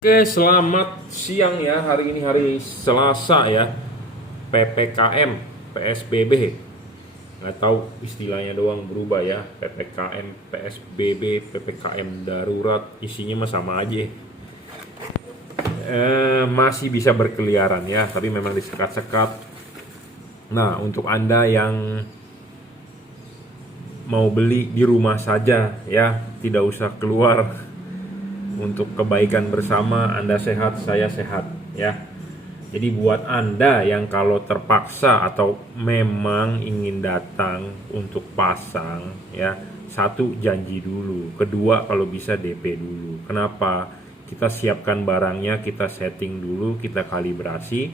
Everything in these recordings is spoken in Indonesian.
Oke, selamat siang ya. Hari ini hari Selasa ya. PPKM, PSBB. Nggak tahu istilahnya doang berubah ya. PPKM, PSBB, PPKM darurat, isinya mah sama aja. Masih bisa berkeliaran ya, tapi memang disekat-sekat. Nah, untuk Anda yang mau beli di rumah saja ya, tidak usah keluar. Untuk kebaikan bersama, Anda sehat, saya sehat ya. Jadi buat Anda yang kalau terpaksa atau memang ingin datang untuk pasang ya, satu janji dulu, kedua kalau bisa DP dulu. Kenapa? Kita siapkan barangnya, kita setting dulu, kita kalibrasi,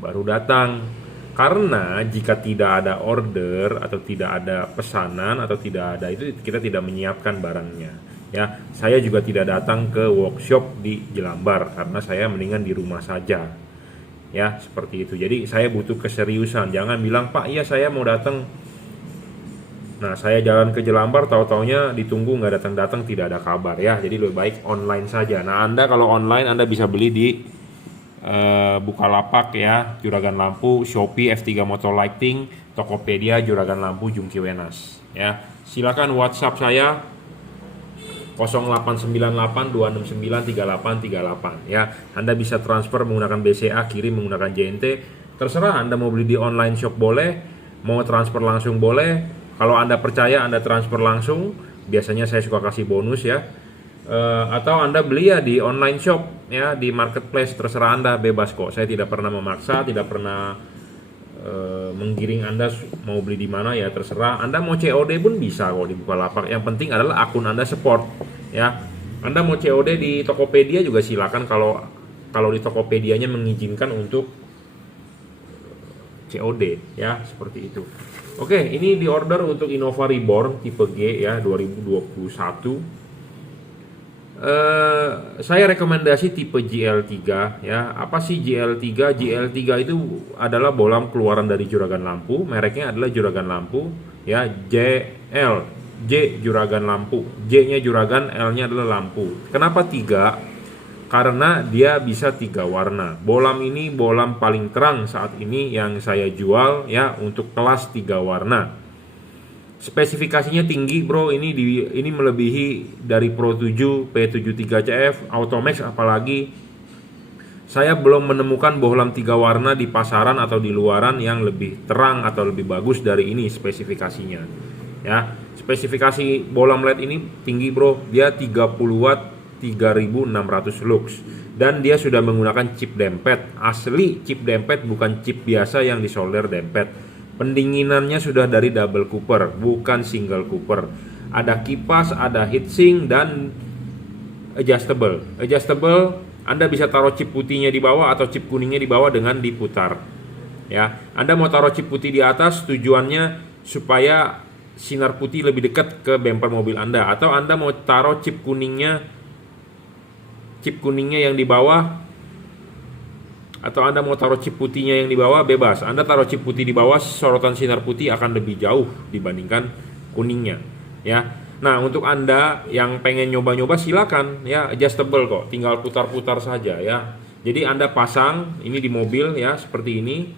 baru datang. Karena jika tidak ada order atau tidak ada pesanan atau tidak ada itu, kita tidak menyiapkan barangnya. Ya, saya juga tidak datang ke workshop di Jelambar karena saya mendingan di rumah saja. Ya, seperti itu. Jadi saya butuh keseriusan. Jangan bilang, "Pak, iya saya mau datang." Nah, saya jalan ke Jelambar, tahu-taunya ditunggu nggak datang-datang, tidak ada kabar ya. Jadi lebih baik online saja. Nah, Anda kalau online Anda bisa beli di Bukalapak ya, Juragan Lampu, Shopee, F3 Motor Lighting, Tokopedia, Juragan Lampu, Jungki Wenas. Ya, silakan WhatsApp saya 089826938838 ya. Anda bisa transfer menggunakan BCA, kirim menggunakan JNT. Terserah Anda mau beli di online shop boleh, mau transfer langsung boleh. Kalau Anda percaya Anda transfer langsung, biasanya saya suka kasih bonus ya. Atau Anda beli ya di online shop ya, di marketplace, terserah Anda, bebas kok. Saya tidak pernah memaksa, tidak pernah menggiring Anda mau beli di mana ya, terserah. Anda mau COD pun bisa kok di Bukalapak. Yang penting adalah akun Anda support ya. Anda mau COD di Tokopedia juga silakan kalau di Tokopedianya mengizinkan untuk COD ya, seperti itu. Oke, ini di order untuk Innova Reborn tipe G ya 2021. Saya rekomendasi tipe GL3 ya. Apa sih GL3? GL3 itu adalah bohlam keluaran dari Juragan Lampu. Mereknya adalah Juragan Lampu ya, J Juragan Lampu. J-nya Juragan, L-nya adalah lampu. Kenapa 3? Karena dia bisa 3 warna. Bohlam ini bohlam paling terang saat ini yang saya jual ya, untuk kelas 3 warna. Spesifikasinya tinggi bro, ini melebihi dari Pro 7, P73CF, Automax apalagi. Saya belum menemukan bohlam 3 warna di pasaran atau di luaran yang lebih terang atau lebih bagus dari ini spesifikasinya. Ya, spesifikasi bohlam LED ini tinggi bro, dia 30 watt 3600 lux. Dan dia sudah menggunakan chip dempet, asli chip dempet, bukan chip biasa yang disolder dempet. Pendinginannya sudah dari double cooper, bukan single cooper. Ada kipas, ada heatsink, dan adjustable. Anda bisa taruh chip putihnya di bawah atau chip kuningnya di bawah dengan diputar. Ya, Anda mau taruh chip putih di atas, tujuannya supaya sinar putih lebih dekat ke bumper mobil Anda. Atau Anda mau taruh chip kuningnya yang di bawah, atau Anda mau taruh chip putihnya yang di bawah, bebas. Anda taruh chip putih di bawah, sorotan sinar putih akan lebih jauh dibandingkan kuningnya ya. Nah, untuk Anda yang pengen nyoba-nyoba silakan ya, adjustable kok, tinggal putar-putar saja ya. Jadi Anda pasang ini di mobil ya, seperti ini.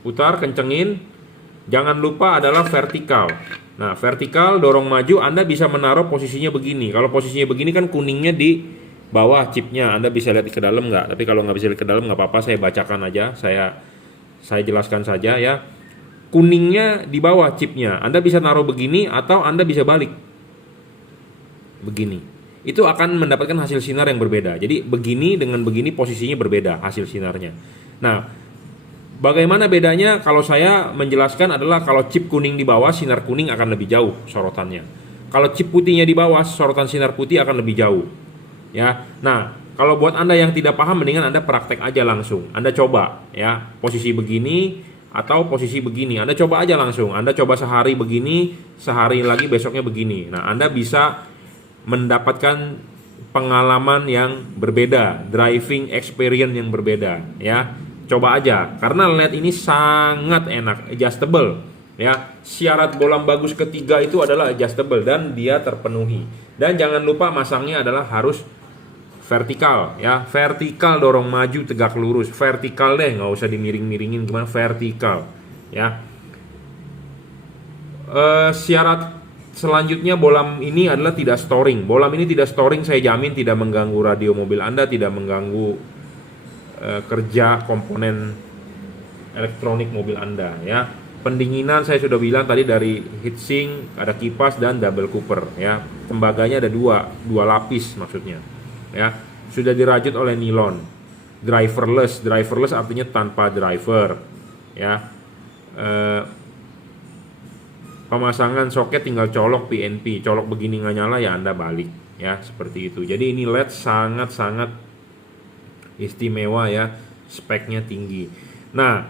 Putar, kencengin. Jangan lupa adalah vertikal. Nah, vertikal dorong maju, Anda bisa menaruh posisinya begini. Kalau posisinya begini kan kuningnya di bawah chipnya, Anda bisa lihat ke dalam nggak? Tapi kalau nggak bisa lihat ke dalam nggak apa-apa, saya bacakan aja, saya jelaskan saja ya. Kuningnya di bawah chipnya, Anda bisa naruh begini atau Anda bisa balik begini. Itu akan mendapatkan hasil sinar yang berbeda. Jadi begini dengan begini posisinya berbeda hasil sinarnya. Nah, bagaimana bedanya? Kalau saya menjelaskan adalah kalau chip kuning di bawah, sinar kuning akan lebih jauh sorotannya. Kalau chip putihnya di bawah, sorotan sinar putih akan lebih jauh. Ya, nah kalau buat Anda yang tidak paham, mendingan Anda praktek aja langsung. Anda coba ya, posisi begini atau posisi begini. Anda coba aja langsung. Anda coba sehari begini, sehari lagi besoknya begini. Nah, Anda bisa mendapatkan pengalaman yang berbeda, driving experience yang berbeda ya. Coba aja, karena LED ini sangat enak, adjustable ya. Syarat bohlam bagus ketiga itu adalah adjustable dan dia terpenuhi. Dan jangan lupa masangnya adalah harus vertikal ya, vertikal dorong maju tegak lurus, vertikal deh, nggak usah dimiring-miringin gimana, vertikal ya. Syarat selanjutnya bolam ini adalah tidak storing. Bolam ini tidak storing, saya jamin tidak mengganggu radio mobil Anda, tidak mengganggu kerja komponen elektronik mobil Anda ya. Pendinginan saya sudah bilang tadi dari heatsink, ada kipas dan double cooper ya. Tembaganya ada dua lapis maksudnya ya. Sudah dirajut oleh nilon. Driverless artinya tanpa driver ya. Pemasangan soket tinggal colok PNP, colok begini nggak nyala ya Anda balik ya, seperti itu. Jadi ini LED sangat-sangat istimewa ya, speknya tinggi. Nah,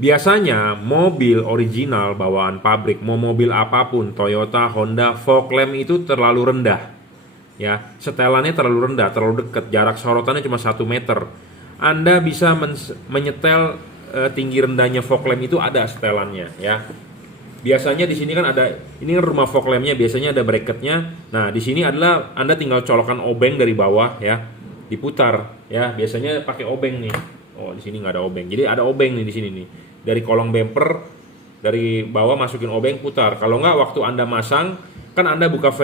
biasanya mobil original bawaan pabrik, mau mobil apapun, Toyota, Honda, fog lamp itu terlalu rendah ya, setelannya terlalu rendah, terlalu dekat, jarak sorotannya cuma 1 meter. Anda bisa menyetel tinggi rendahnya fog lamp itu ada setelannya ya. Biasanya di sini kan ada, ini kan rumah fog lampnya biasanya ada bracketnya. Nah di sini adalah Anda tinggal colokan obeng dari bawah ya, diputar ya. Biasanya pakai obeng nih. Oh di sini nggak ada obeng, jadi ada obeng nih di sini nih. Dari kolong bumper dari bawah masukin obeng, putar. Kalau nggak waktu Anda masang kan Anda buka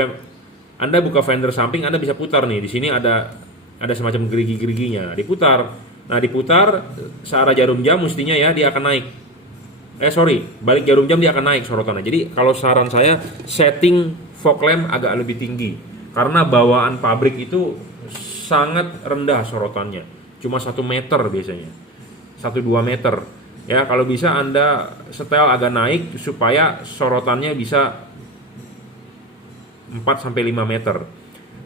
fender samping, Anda bisa putar nih. Di sini ada semacam gerigi-geriginya, diputar. Nah diputar searah jarum jam mestinya ya dia akan naik. Balik jarum jam dia akan naik sorotannya. Jadi kalau saran saya setting fog lamp agak lebih tinggi karena bawaan pabrik itu sangat rendah sorotannya, cuma 1 meter biasanya, 1-2 meter ya. Kalau bisa Anda setel agak naik supaya sorotannya bisa 4-5 meter.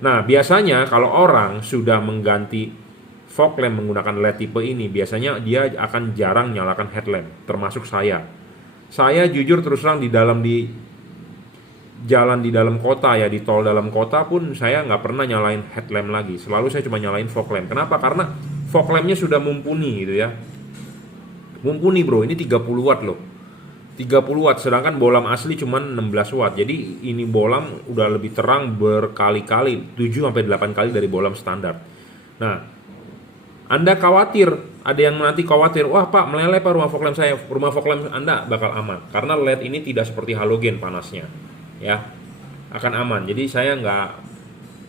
Nah biasanya kalau orang sudah mengganti fog lamp menggunakan LED tipe ini, biasanya dia akan jarang nyalakan headlamp, termasuk saya. Saya jujur terus terang di jalan di dalam kota ya, di tol dalam kota pun saya nggak pernah nyalain headlamp lagi. Selalu saya cuma nyalain fog lamp. Kenapa? Karena fog lampnya sudah mumpuni gitu ya. Mumpuni bro, ini 30 watt loh. 30 watt, sedangkan bolam asli cuma 16 watt. Jadi ini bolam udah lebih terang berkali-kali, 7-8 kali dari bolam standar. Nah, Anda khawatir, ada yang nanti khawatir, wah Pak meleleh Pak rumah fog lamp saya. Rumah fog lamp Anda bakal aman karena LED ini tidak seperti halogen panasnya ya, akan aman. Jadi saya nggak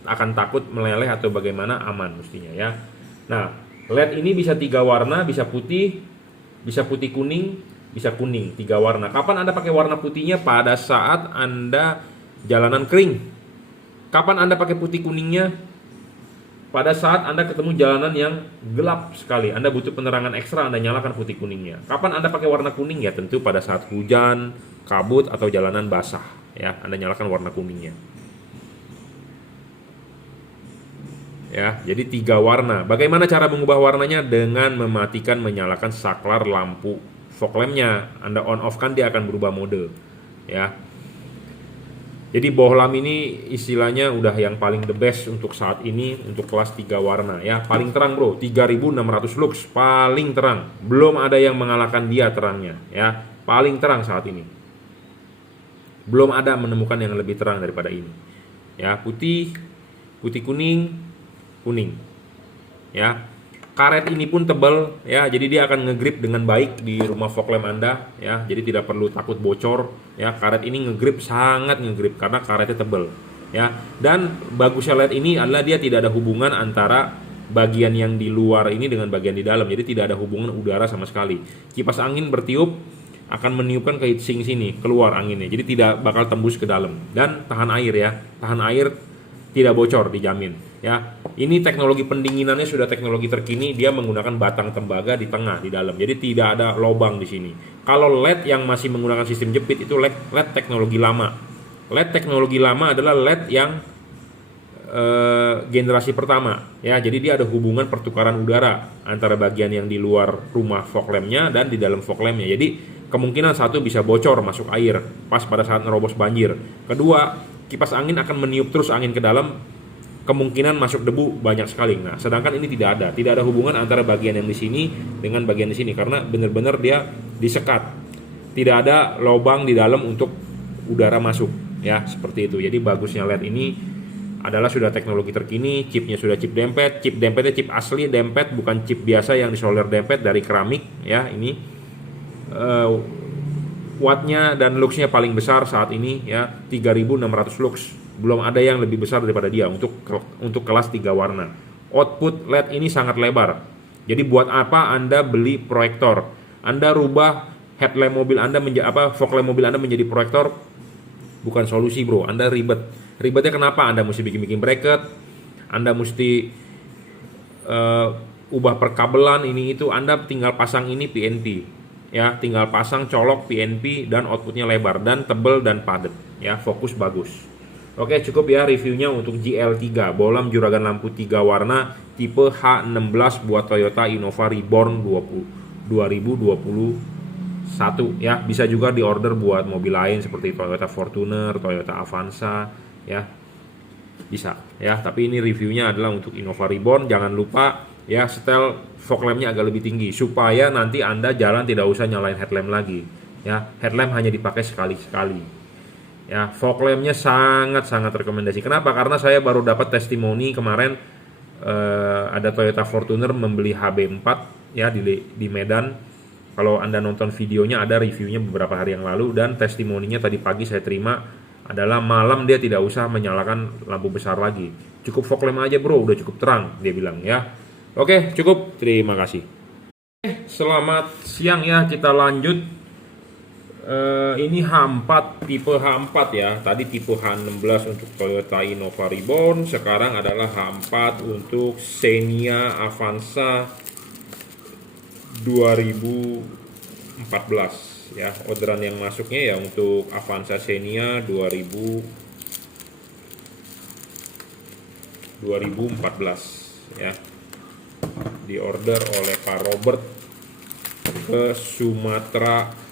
akan takut meleleh atau bagaimana, aman mestinya ya. Nah LED ini bisa 3 warna, bisa putih kuning, bisa kuning, 3 warna. Kapan Anda pakai warna putihnya? Pada saat Anda jalanan kering. Kapan Anda pakai putih kuningnya? Pada saat Anda ketemu jalanan yang gelap sekali, Anda butuh penerangan ekstra, Anda nyalakan putih kuningnya. Kapan Anda pakai warna kuning? Ya tentu pada saat hujan, kabut, atau jalanan basah ya, Anda nyalakan warna kuningnya ya. Jadi 3 warna. Bagaimana cara mengubah warnanya? Dengan mematikan, menyalakan saklar lampu fog lampnya. Anda on off kan dia akan berubah mode ya. Jadi bohlam ini istilahnya udah yang paling the best untuk saat ini, untuk kelas 3 warna ya. Paling terang bro, 3600 lux, paling terang. Belum ada yang mengalahkan dia terangnya ya. Paling terang saat ini. Belum ada menemukan yang lebih terang daripada ini. Ya, putih kuning ya. Karet ini pun tebal ya, jadi dia akan ngegrip dengan baik di rumah fog lamp Anda ya. Jadi tidak perlu takut bocor ya. Karet ini ngegrip, sangat ngegrip karena karetnya tebal ya. Dan bagusnya LED ini adalah dia tidak ada hubungan antara bagian yang di luar ini dengan bagian di dalam. Jadi tidak ada hubungan udara sama sekali. Kipas angin bertiup akan meniupkan ke heatsink sini, keluar anginnya. Jadi tidak bakal tembus ke dalam dan tahan air ya. Tahan air, tidak bocor, dijamin ya. Ini teknologi pendinginannya sudah teknologi terkini, dia menggunakan batang tembaga di tengah di dalam. Jadi tidak ada lubang di sini. Kalau LED yang masih menggunakan sistem jepit itu LED teknologi lama. LED teknologi lama adalah LED yang generasi pertama ya. Jadi dia ada hubungan pertukaran udara antara bagian yang di luar rumah fog lampnya dan di dalam fog lampnya. Jadi kemungkinan satu bisa bocor masuk air pas pada saat nerobos banjir. Kedua, kipas angin akan meniup terus angin ke dalam, kemungkinan masuk debu banyak sekali. Nah, sedangkan ini tidak ada hubungan antara bagian yang di sini dengan bagian di sini karena benar-benar dia disekat. Tidak ada lubang di dalam untuk udara masuk ya, seperti itu. Jadi bagusnya LED ini adalah sudah teknologi terkini, chipnya sudah chip dempetnya chip asli dempet, bukan chip biasa yang disolder dempet dari keramik ya. Ini wattnya dan luxnya paling besar saat ini ya, 3600 lux, belum ada yang lebih besar daripada dia untuk kelas 3 warna. Output LED ini sangat lebar, jadi buat apa Anda beli proyektor? Anda rubah headlamp mobil Anda fog lamp mobil Anda menjadi proyektor, bukan solusi bro. Anda ribetnya kenapa? Anda mesti bikin bracket, Anda mesti ubah perkabelan ini itu. Anda tinggal pasang ini PNP ya, tinggal pasang colok PNP dan outputnya lebar dan tebel dan padat ya, fokus bagus. Oke, cukup ya reviewnya untuk GL3 bohlam juragan lampu 3 warna tipe H16 buat Toyota Innova Reborn 2021 ya. Bisa juga diorder buat mobil lain seperti Toyota Fortuner, Toyota Avanza ya, bisa ya. Tapi ini reviewnya adalah untuk Innova Reborn. Jangan lupa ya, setel fog lampnya agak lebih tinggi supaya nanti Anda jalan tidak usah nyalain headlamp lagi ya. Headlamp hanya dipakai sekali-sekali ya. Fog lampnya sangat rekomendasi. Kenapa? Karena saya baru dapat testimoni kemarin, ada Toyota Fortuner membeli HB4 ya di Medan. Kalau Anda nonton videonya, ada reviewnya beberapa hari yang lalu, dan testimoninya tadi pagi saya terima adalah malam dia tidak usah menyalakan lampu besar lagi, cukup fog lamp aja bro, udah cukup terang, dia bilang ya. Oke, cukup, terima kasih. Selamat siang ya, kita lanjut. Ini H4, tipe H4 ya. Tadi tipe H16 untuk Toyota Innova Reborn, sekarang adalah H4 untuk Xenia Avanza 2014 ya. Orderan yang masuknya ya untuk Avanza Xenia 2014 ya. Diorder oleh Pak Robert ke Sumatera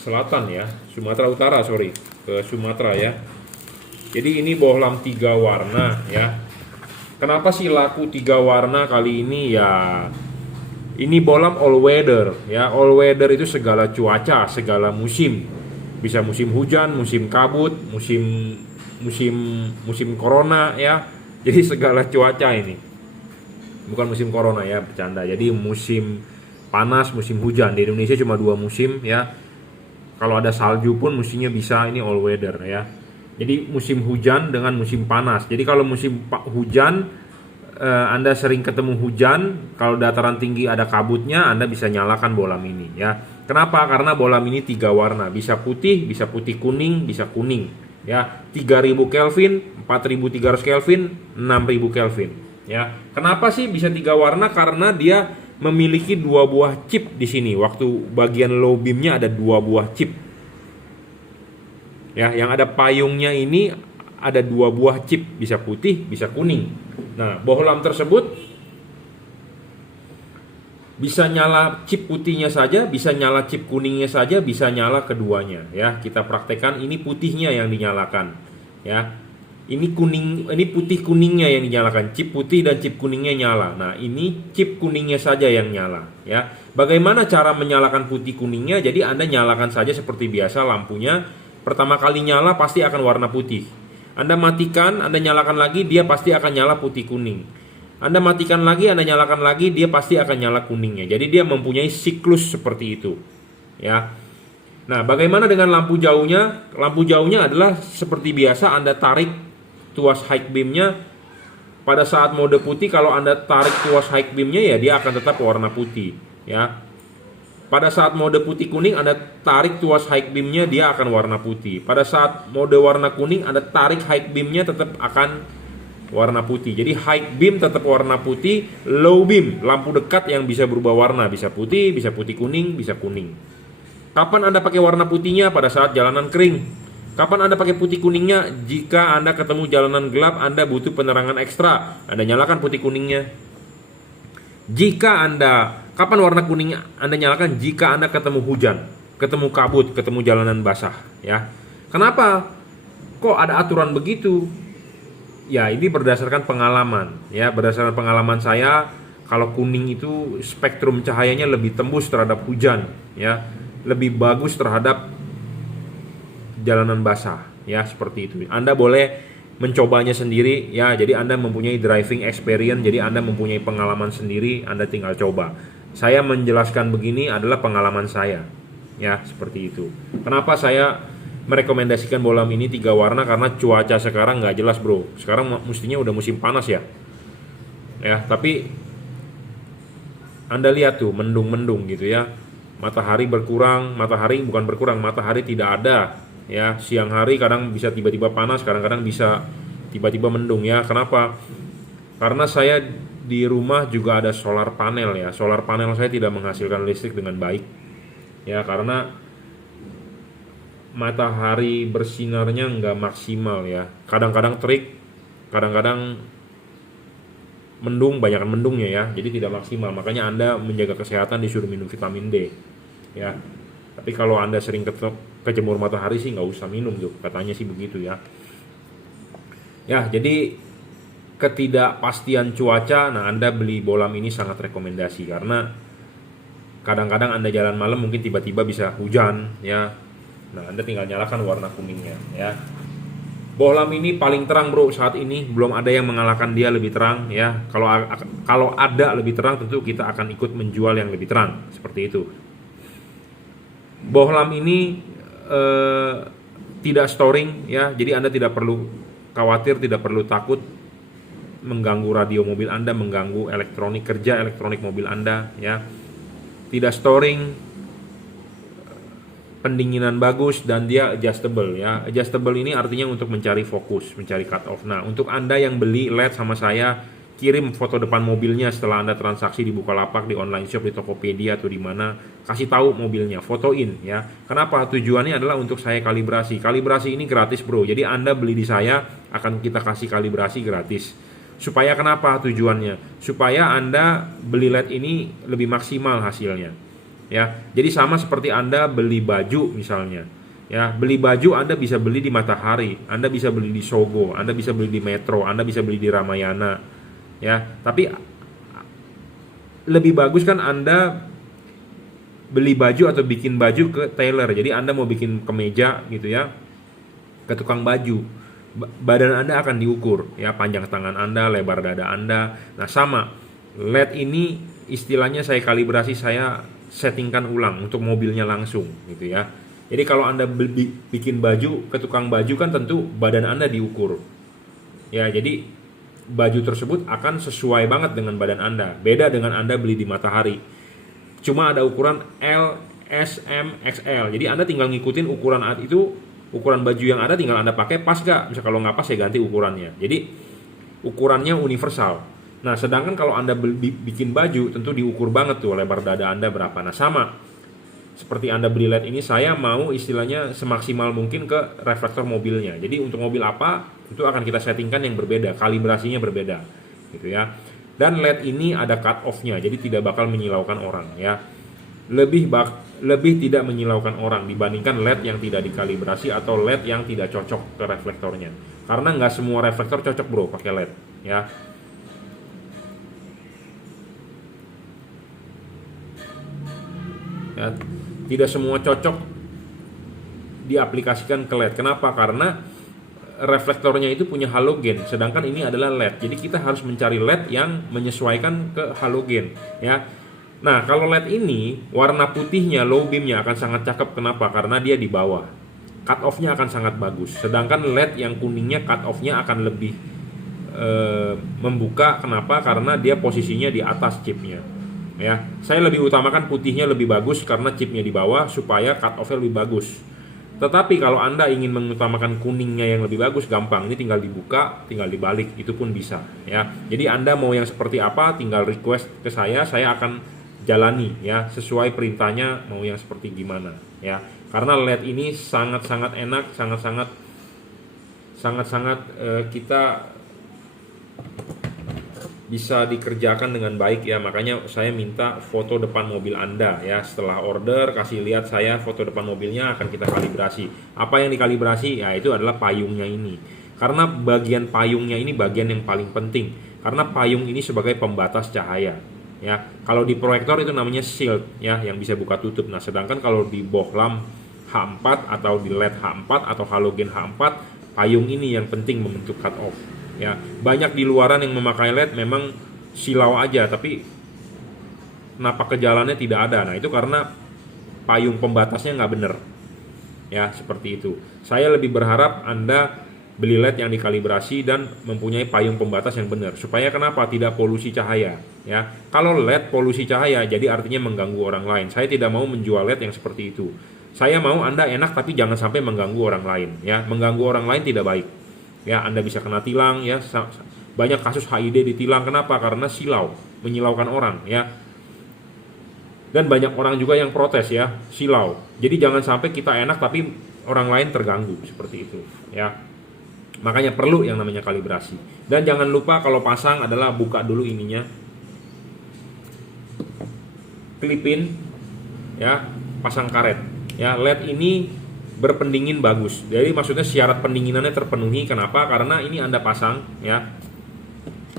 Selatan ya, Sumatera Utara ke Sumatera ya. Jadi ini bohlam 3 warna ya. Kenapa sih laku 3 warna kali ini ya? Ini bohlam all weather ya. All weather itu segala cuaca, segala musim. Bisa musim hujan, musim kabut, musim corona ya. Jadi segala cuaca ini. Bukan musim corona ya, bercanda. Jadi musim panas, musim hujan. Di Indonesia cuma 2 musim ya. Kalau ada salju pun mestinya bisa, ini all weather ya. Jadi musim hujan dengan musim panas. Jadi kalau musim hujan, Anda sering ketemu hujan, kalau dataran tinggi ada kabutnya, Anda bisa nyalakan bohlam ini ya. Kenapa? Karena bohlam ini 3 warna, bisa putih kuning, bisa kuning ya. 3000 Kelvin, 4300 Kelvin, 6000 Kelvin ya. Kenapa sih bisa 3 warna? Karena dia memiliki 2 buah chip di sini. Waktu bagian low beamnya ada 2 buah chip ya. Yang ada payungnya ini ada 2 buah chip, bisa putih, bisa kuning. Nah, bohlam tersebut bisa nyala chip putihnya saja, bisa nyala chip kuningnya saja, bisa nyala keduanya ya. Kita praktekkan, ini putihnya yang dinyalakan ya. Ini putih kuningnya yang dinyalakan, chip putih dan chip kuningnya nyala. Nah, ini chip kuningnya saja yang nyala ya. Bagaimana cara menyalakan putih kuningnya? Jadi Anda nyalakan saja seperti biasa lampunya. Pertama kali nyala pasti akan warna putih. Anda matikan, Anda nyalakan lagi, dia pasti akan nyala putih kuning. Anda matikan lagi, Anda nyalakan lagi, dia pasti akan nyala kuningnya. Jadi dia mempunyai siklus seperti itu ya. Nah, bagaimana dengan lampu jauhnya? Lampu jauhnya adalah seperti biasa, Anda tarik tuas high beamnya. Pada saat mode putih, kalau Anda tarik tuas high beamnya ya dia akan tetap warna putih ya. Pada saat mode putih kuning, Anda tarik tuas high beamnya, dia akan warna putih. Pada saat mode warna kuning, Anda tarik high beamnya, tetap akan warna putih. Jadi high beam tetap warna putih, low beam lampu dekat yang bisa berubah warna, bisa putih kuning, bisa kuning. Kapan Anda pakai warna putihnya? Pada saat jalanan kering. Kapan Anda pakai putih kuningnya? Jika Anda ketemu jalanan gelap, Anda butuh penerangan ekstra, Anda nyalakan putih kuningnya. Kapan warna kuning Anda nyalakan? Jika Anda ketemu hujan, ketemu kabut, ketemu jalanan basah ya. Kenapa? Kok ada aturan begitu? Ya, ini berdasarkan pengalaman ya. Berdasarkan pengalaman saya, kalau kuning itu spektrum cahayanya lebih tembus terhadap hujan ya, lebih bagus terhadap jalanan basah ya, seperti itu. Anda boleh mencobanya sendiri ya. Jadi Anda mempunyai driving experience, jadi Anda mempunyai pengalaman sendiri, Anda tinggal coba. Saya menjelaskan begini adalah pengalaman saya ya, seperti itu. Kenapa saya merekomendasikan bohlam ini 3 warna? Karena cuaca sekarang nggak jelas bro. Sekarang mestinya udah musim panas ya, tapi Anda lihat tuh mendung-mendung gitu ya. Matahari bukan berkurang, matahari tidak ada ya. Siang hari kadang bisa tiba-tiba panas, kadang-kadang bisa tiba-tiba mendung ya. Kenapa? Karena saya di rumah juga ada solar panel ya. Solar panel saya tidak menghasilkan listrik dengan baik ya, karena matahari bersinarnya nggak maksimal ya. Kadang-kadang terik, kadang-kadang mendung, banyakan mendungnya ya, jadi tidak maksimal. Makanya Anda menjaga kesehatan disuruh minum vitamin D ya. Tapi kalau Anda sering kejemur matahari sih nggak usah minum tuh, katanya sih begitu ya. Ya, jadi ketidakpastian cuaca, nah Anda beli bohlam ini sangat rekomendasi, karena kadang-kadang Anda jalan malam mungkin tiba-tiba bisa hujan ya. Nah, Anda tinggal nyalakan warna kuningnya ya. Bohlam ini paling terang bro saat ini, belum ada yang mengalahkan dia lebih terang ya. Kalau ada lebih terang, tentu kita akan ikut menjual yang lebih terang, seperti itu. Bohlam ini tidak storing ya, jadi Anda tidak perlu khawatir, tidak perlu takut mengganggu radio mobil Anda, mengganggu kerja elektronik mobil Anda ya. Tidak storing, pendinginan bagus, dan dia adjustable ya. Adjustable ini artinya untuk mencari fokus, mencari cut off. Nah, untuk Anda yang beli LED sama saya, kirim foto depan mobilnya setelah Anda transaksi di Bukalapak, di online shop, di Tokopedia atau di mana, kasih tahu mobilnya, fotoin ya. Kenapa? Tujuannya adalah untuk saya kalibrasi. Kalibrasi ini gratis bro. Jadi Anda beli di saya, akan kita kasih kalibrasi gratis. Supaya kenapa tujuannya? Supaya Anda beli LED ini lebih maksimal hasilnya ya. Jadi sama seperti Anda beli baju misalnya ya. Beli baju Anda bisa beli di Matahari, Anda bisa beli di Sogo, Anda bisa beli di Metro, Anda bisa beli di Ramayana ya. Tapi lebih bagus kan Anda beli baju atau bikin baju ke tailor. Jadi Anda mau bikin kemeja gitu ya, ke tukang baju, badan Anda akan diukur ya, panjang tangan Anda, lebar dada Anda. Nah, sama LED ini istilahnya saya kalibrasi, saya settingkan ulang untuk mobilnya langsung gitu ya. Jadi kalau Anda bikin baju ke tukang baju kan tentu badan Anda diukur ya. Jadi baju tersebut akan sesuai banget dengan badan Anda. Beda dengan Anda beli di Matahari, cuma ada ukuran L, S, M, XL. Jadi Anda tinggal ngikutin ukuran itu, ukuran baju yang ada tinggal Anda pakai, pas gak? Misal kalau nggak pas, saya ganti ukurannya. Jadi ukurannya universal. Nah, sedangkan kalau Anda bikin baju, tentu diukur banget tuh lebar dada Anda berapa. Nah, sama seperti Anda beli LED ini, saya mau istilahnya semaksimal mungkin ke reflektor mobilnya. Jadi untuk mobil apa, itu akan kita settingkan yang berbeda, kalibrasinya berbeda gitu ya. Dan LED ini ada cut off-nya, jadi tidak bakal menyilaukan orang ya. Lebih tidak menyilaukan orang dibandingkan LED yang tidak dikalibrasi atau LED yang tidak cocok ke reflektornya. Karena nggak semua reflektor cocok bro pakai LED ya. Tidak semua cocok diaplikasikan ke LED. Kenapa? Karena reflektornya itu punya halogen, sedangkan ini adalah LED. Jadi kita harus mencari LED yang menyesuaikan ke halogen ya. Nah, kalau LED ini warna putihnya, low beamnya akan sangat cakep. Kenapa? Karena dia di bawah, cut off-nya akan sangat bagus. Sedangkan LED yang kuningnya cut off-nya akan lebih membuka. Kenapa? Karena dia posisinya di atas chipnya ya. Saya lebih utamakan putihnya lebih bagus karena chipnya di bawah supaya cut off-nya lebih bagus. Tetapi kalau Anda ingin mengutamakan kuningnya yang lebih bagus, gampang. Ini tinggal dibuka, tinggal dibalik, itu pun bisa ya. Jadi Anda mau yang seperti apa, tinggal request ke saya akan jalani ya, sesuai perintahnya mau yang seperti gimana ya. Karena LED ini sangat-sangat enak, sangat-sangat kita bisa dikerjakan dengan baik ya. Makanya saya minta foto depan mobil Anda ya. Setelah order, kasih lihat saya foto depan mobilnya, akan kita kalibrasi. Apa yang dikalibrasi? Ya itu adalah payungnya ini. Karena bagian payungnya ini bagian yang paling penting. Karena payung ini sebagai pembatas cahaya ya. Kalau di proyektor itu namanya shield ya, yang bisa buka tutup. Nah, sedangkan kalau di bohlam H4 atau di LED H4 atau halogen H4, payung ini yang penting membentuk cut off. Ya, banyak di luaran yang memakai LED memang silau aja, tapi kenapa ke jalannya tidak ada? Nah, itu karena payung pembatasnya nggak bener. Ya, seperti itu. Saya lebih berharap Anda beli LED yang dikalibrasi dan mempunyai payung pembatas yang benar. Supaya kenapa? Tidak polusi cahaya. Ya, kalau LED polusi cahaya, jadi artinya mengganggu orang lain. Saya tidak mau menjual LED yang seperti itu. Saya mau Anda enak tapi jangan sampai mengganggu orang lain. Ya, mengganggu orang lain tidak baik. Ya, Anda bisa kena tilang. Ya, banyak kasus HID ditilang. Kenapa? Karena silau, menyilaukan orang. Ya, dan banyak orang juga yang protes ya, silau. Jadi jangan sampai kita enak tapi orang lain terganggu seperti itu. Ya. Makanya perlu yang namanya kalibrasi. Dan jangan lupa kalau pasang adalah buka dulu ininya, klipin, ya, pasang karet. Ya, LED ini berpendingin bagus. Jadi maksudnya syarat pendinginannya terpenuhi. Kenapa? Karena ini Anda pasang, ya.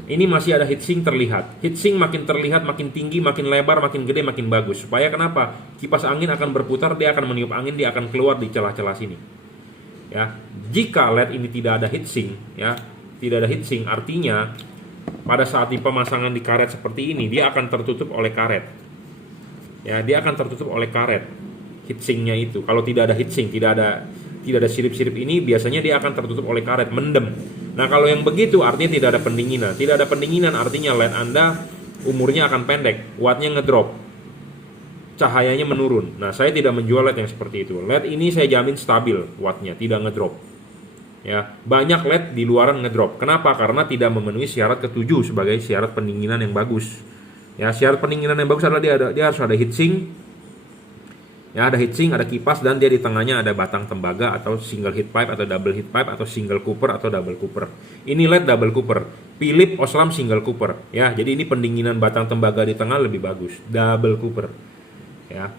Ini masih ada heatsink terlihat. Heatsink makin terlihat, makin tinggi, makin lebar, makin gede, makin bagus. Supaya kenapa? Kipas angin akan berputar, dia akan meniup angin, dia akan keluar di celah-celah sini. Ya, jika LED ini tidak ada heatsink, ya, tidak ada heatsink, artinya pada saat di pemasangan di karet seperti ini, dia akan tertutup oleh karet. Ya, dia akan tertutup oleh karet. Heatsinknya itu, kalau tidak ada heatsink, tidak ada sirip-sirip ini, biasanya dia akan tertutup oleh karet, mendem. Nah, kalau yang begitu artinya tidak ada pendinginan. Tidak ada pendinginan artinya LED Anda umurnya akan pendek, wattnya ngedrop, cahayanya menurun. Nah, saya tidak menjual LED yang seperti itu. LED ini saya jamin stabil wattnya, tidak ngedrop. Ya, banyak LED di luaran ngedrop. Kenapa? Karena tidak memenuhi syarat ketujuh sebagai syarat pendinginan yang bagus. Ya, syarat pendinginan yang bagus adalah dia harus ada heatsink. Ya, ada heatsink, ada kipas, dan dia di tengahnya ada batang tembaga atau single heat pipe atau double heat pipe atau single cooper atau double cooper. Ini LED double cooper, Philips Osram single cooper. Ya, jadi ini pendinginan batang tembaga di tengah lebih bagus, double cooper. Ya,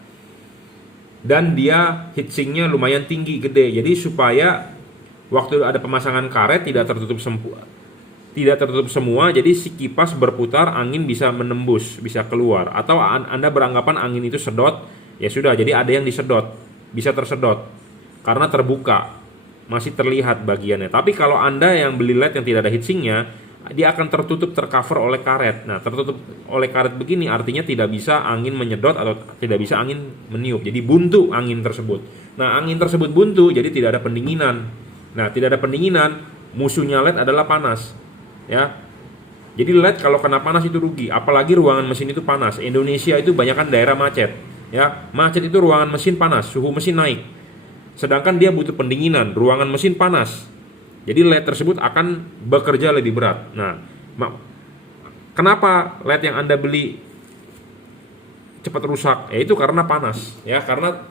dan dia heatsinknya lumayan tinggi, gede. Jadi supaya waktu ada pemasangan karet tidak tertutup semua, jadi si kipas berputar, angin bisa menembus, bisa keluar. Atau Anda beranggapan angin itu sedot. Ya sudah, jadi ada yang disedot, bisa tersedot karena terbuka, masih terlihat bagiannya. Tapi kalau Anda yang beli LED yang tidak ada heatsinknya, dia akan tertutup, tercover oleh karet. Nah, tertutup oleh karet begini artinya tidak bisa angin menyedot atau tidak bisa angin meniup. Jadi buntu angin tersebut. Nah, angin tersebut buntu, jadi tidak ada pendinginan. Nah, tidak ada pendinginan, musuhnya LED adalah panas. Ya. Jadi LED kalau kena panas itu rugi, apalagi ruangan mesin itu panas. Indonesia itu banyakkan daerah macet. Ya, macet itu ruangan mesin panas, suhu mesin naik. Sedangkan dia butuh pendinginan, ruangan mesin panas. Jadi LED tersebut akan bekerja lebih berat. Nah, kenapa LED yang Anda beli cepat rusak? Ya itu karena panas, ya, karena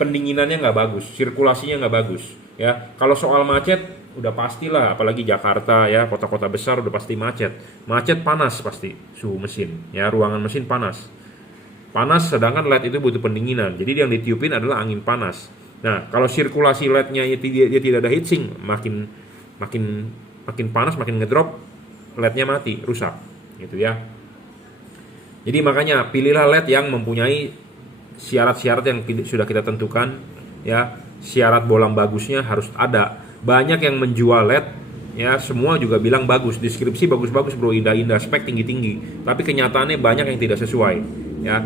pendinginannya nggak bagus, sirkulasinya nggak bagus. Ya, kalau soal macet udah pastilah, apalagi Jakarta ya, kota-kota besar udah pasti macet. Macet panas pasti suhu mesin, ya, ruangan mesin panas. Panas, sedangkan LED itu butuh pendinginan. Jadi yang ditiupin adalah angin panas. Nah, kalau sirkulasi LED-nya dia tidak ada heatsink, makin panas, makin ngedrop, LED-nya mati, rusak, gitu ya. Jadi makanya pilihlah LED yang mempunyai syarat-syarat yang sudah kita tentukan, ya. Syarat bolam bagusnya harus ada. Banyak yang menjual LED, ya, semua juga bilang bagus, deskripsi bagus-bagus bro, indah-indah, spek tinggi-tinggi, tapi kenyataannya banyak yang tidak sesuai, ya,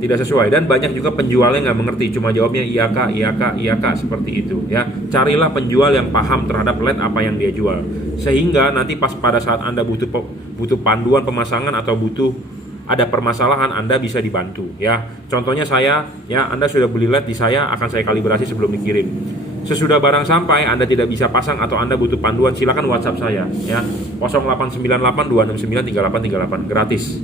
tidak sesuai. Dan banyak juga penjualnya nggak mengerti, cuma jawabnya iya kak seperti itu, ya. Carilah penjual yang paham terhadap LED apa yang dia jual, sehingga nanti pas pada saat Anda butuh panduan pemasangan atau butuh ada permasalahan, Anda bisa dibantu, ya. Contohnya saya, ya, Anda sudah beli LED di saya, akan saya kalibrasi sebelum dikirim. Sesudah barang sampai, Anda tidak bisa pasang atau Anda butuh panduan, silakan WhatsApp saya, ya, 0898 269 3838, gratis,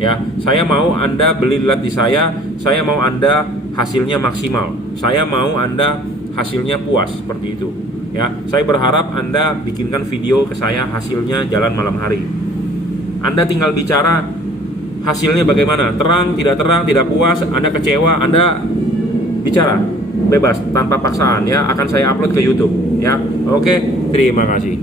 ya. Saya mau Anda beli LED di saya mau Anda hasilnya maksimal, saya mau Anda hasilnya puas, seperti itu, ya. Saya berharap Anda bikinkan video ke saya hasilnya jalan malam hari. Anda tinggal bicara hasilnya bagaimana, terang, tidak puas, Anda kecewa, Anda bicara bebas tanpa paksaan, ya. Akan saya upload ke YouTube, ya. Oke, terima kasih.